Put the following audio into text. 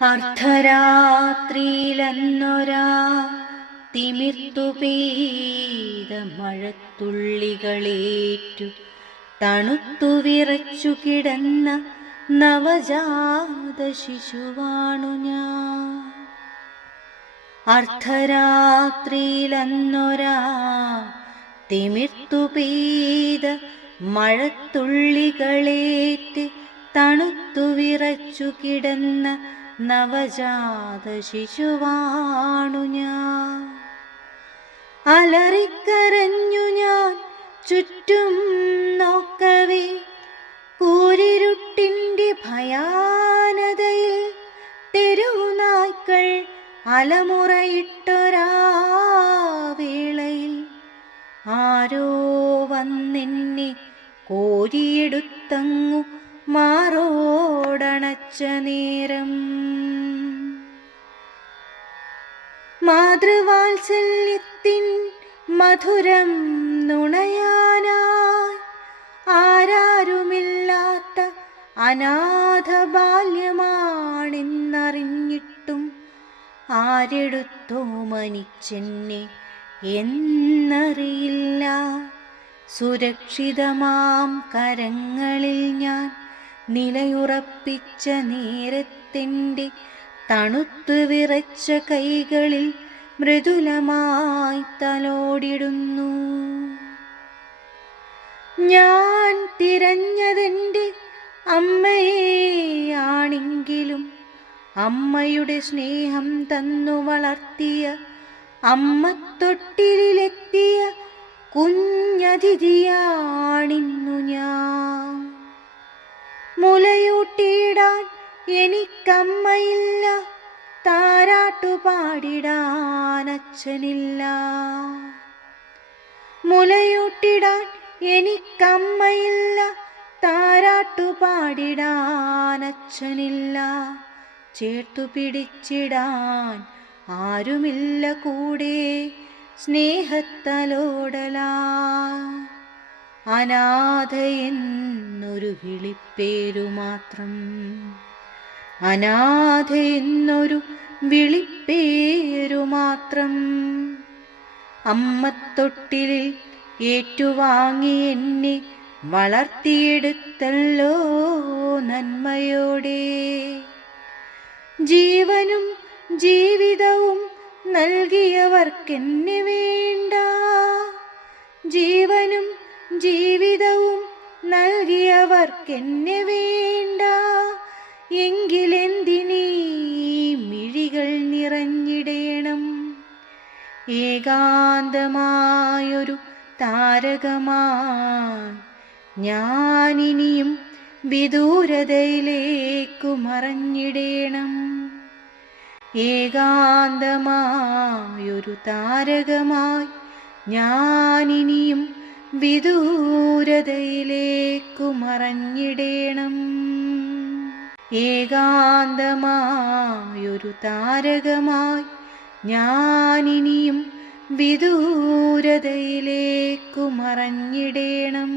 അർദ്ധരാത്രിയിലന്നൊരാ തിമിർത്തു പെയ്ത മഴത്തുള്ളികളേറ്റു തണുത്തു വിറച്ചു കിടന്ന നവജാത ശിശുവാണു ഞാൻ. അർദ്ധരാത്രിയിലന്നൊരാ തിമിർത്തു പെയ്ത മഴത്തുള്ളികളേറ്റ് തണുത്തു വിറച്ചു കിടന്ന നവജാത ശിശുവാണു ഞാൻ. അലറിക്കരഞ്ഞു ഞാൻ ചുറ്റും നോക്കവേ, കൂരിരുട്ടിൻ്റെ ഭയാനതയിൽ തെരുവുനായ്ക്കൾ അലമുറയിട്ടൊരാ വേളയിൽ ആരോ വന്നെന്നെ കോരിയെടുത്തങ്ങു മാറോടണച്ച നേരം. മാതൃവാത്സല്യത്തിൻ മധുരം നുണയാനായി ആരാരുമില്ലാത്ത അനാഥ ബാല്യമാണെന്നറിഞ്ഞിട്ടും ആരെടുത്തോ മനിച്ചെന്നെ എന്നറിയില്ല. സുരക്ഷിതമാം കരങ്ങളിൽ ഞാൻ നിലയുറപ്പിച്ച നേരത്തെൻ്റെ തണുത്തു വിറച്ച കൈകളിൽ മൃദുലമായി തലോടിടുന്നു. ഞാൻ തിരഞ്ഞതെൻ്റെ അമ്മയെയാണെങ്കിലും അമ്മയുടെ സ്നേഹം തന്നു വളർത്തിയ അമ്മത്തൊട്ടിലെത്തിയ കുഞ്ഞതിഥിയാണിന്നു ഞാൻ. മുലയൂട്ടിയിടാൻ എനിക്കമ്മയില്ല, താരാട്ടുപാടിടാൻ അച്ഛനില്ല. മുലയൂട്ടിടാൻ എനിക്കമ്മയില്ല, താരാട്ടുപാടിടാൻ അച്ഛനില്ല. ചേർത്തു പിടിച്ചിടാൻ ആരുമില്ല കൂടെ, സ്നേഹത്തലോടലാ. അനാഥയെന്നൊരു വിളിപ്പേരു മാത്രം, അനാഥയെന്നൊരു വിളിപ്പേരു മാത്രം. അമ്മത്തൊട്ടിലിൽ ഏറ്റുവാങ്ങി എന്നെ വളർത്തിയെടുത്തല്ലോ നന്മയോടെ. ജീവനും ജീവിതവും നൽകിയവർക്കെന്നെ വേണ്ട, ജീവനും ജീവിതവും നൽകിയവർക്കെന്നെ വേണ്ട. എങ്കിലെന്തിനീ മിഴികൾ നിറഞ്ഞിടേണം? ഏകാന്തമായൊരു താരകമായി ഞാനിനിയും വിദൂരതയിലേക്കു മറഞ്ഞിടേണം. ഏകാന്തമായൊരു താരകമായി ഞാനിനിയും വിദൂരതയിലേക്കു മറഞ്ഞിടേണം. ഏകാന്തമായൊരു താരകമായി ഞാനിനിയും വിദൂരതയിലേക്കു മറഞ്ഞിടേണം.